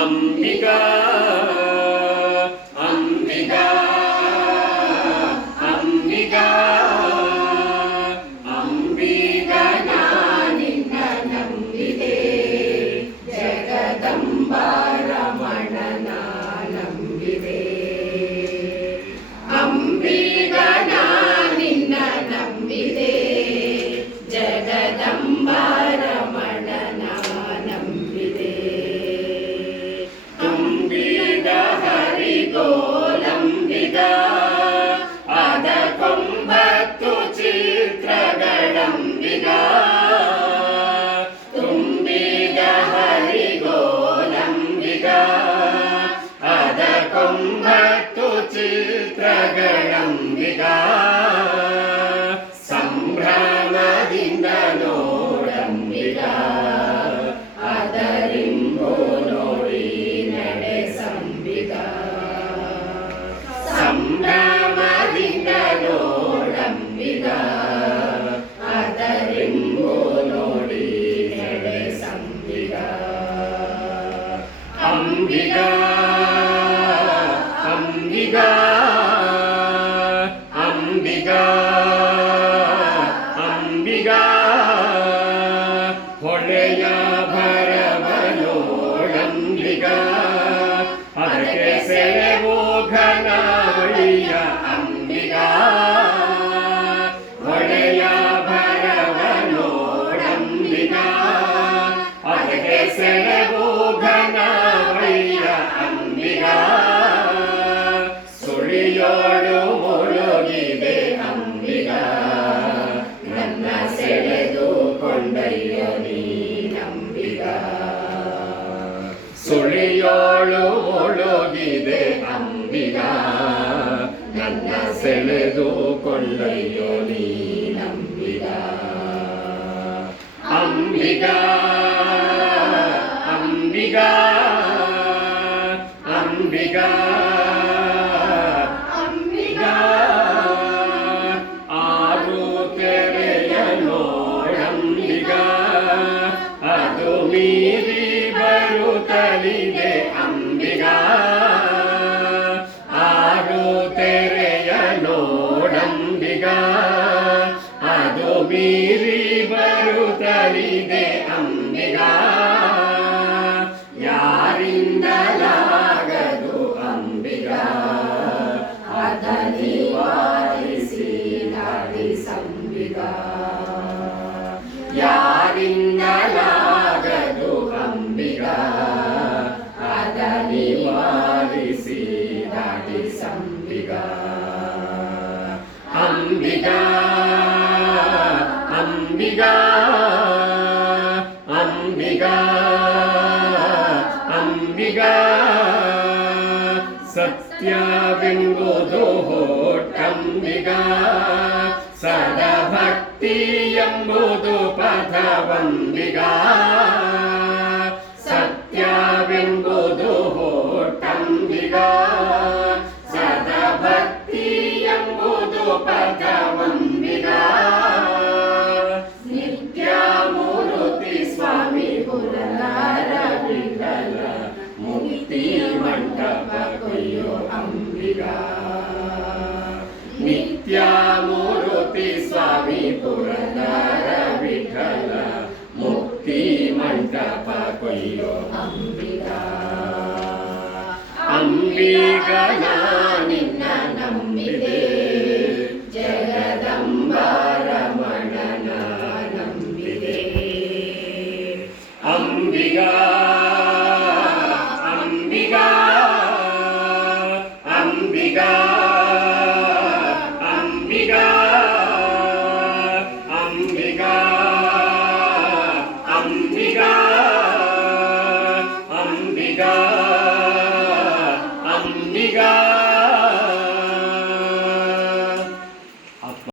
అంబికా. മറ്റു ചിത്രകളം ಹೊಳೆಯ ಭರವನೋಡಂಬಿಗ ಅದಕ್ಕೆ ಸೆಳೆವೋ ಘನವಳಿಯ ಅಂಬಿಗ ಮುಳುಗಿದೆ ಅಂಬಿಗ. ನನ್ನ ಸೆಳೆದು ಕೊಂಡಯ್ಯೋ ನೀನಂಬಿಗ ಅಂಬಿಗ ಅಂಬಿಗ ಅಂಬಿಗ. ಅದು ಮೀರಿ ಬರುತ್ತಲಿದೆ. ನೋಡಂಬಿಗ ಅದು ಮೀರಿ ಬರುತ್ತಲಿದೆ ಅಂಬಿಗ ಯಾರಿಂದಲಾಗದು ಅಂಬಿಗ ಅದನಿ ವಾರಿಸಿ ನಾಡಿ ಸಂಬಿಗ ಅಂಬಿಗ ಅಂಬಿಗ ಅಂಬಿಗ ಸತ್ಯವೆಂಬುದು ಹೋಟಂಬಿಗ ಸದಭಕ್ತಿ ಎಂಬುದು ಪಥವಂಬಿಗ अम्बिका नित्यामूर्ति स्वामी पुरन्दरविठल मुक्तिमण्डप कोयो अम्बिका अम्बिकना निन्न नम्बिदे जगदम्बारमणना नम्बिदे अम्बिका